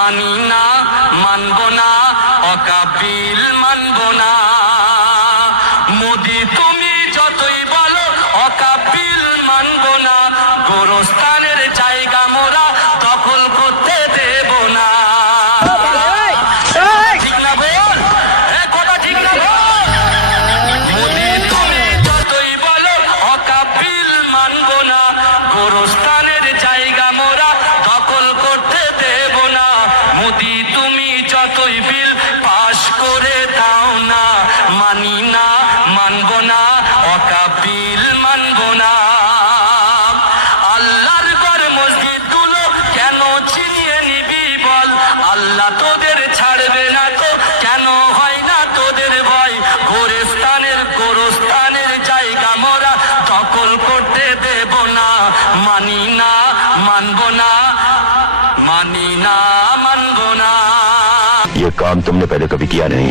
মানি না, মানব না, অকাপিল মানব না। মোদি তুমি যতই বলো অকাপিল মানব না। গোরস্থানের জায়গা মোরা দখল করতে দেব না। ঠিক না বল, কথা ঠিক না বল। মোদি তুমি যতই বলো অকাপিল মানব না। গোরস্থানের জায়গা মোরা দখল করতে দেব না। মোদি তুমি যতই বিল পাশ করে দাও না। মানি না, মানব না, অকাপিল মানব না। আল্লাহর ঘর মসজিদ গুলো কেন ছিনিয়ে নিবি বল? আল্লাহ তোদের ছাড়বে না তো, কেন হয় না তোদের ভয়? গোরস্থানের জায়গা মোরা দখল করতে দেব না। মানি না, মানব না, মানি না, মানব না। ये काम तुमने पहले कभी किया नहीं।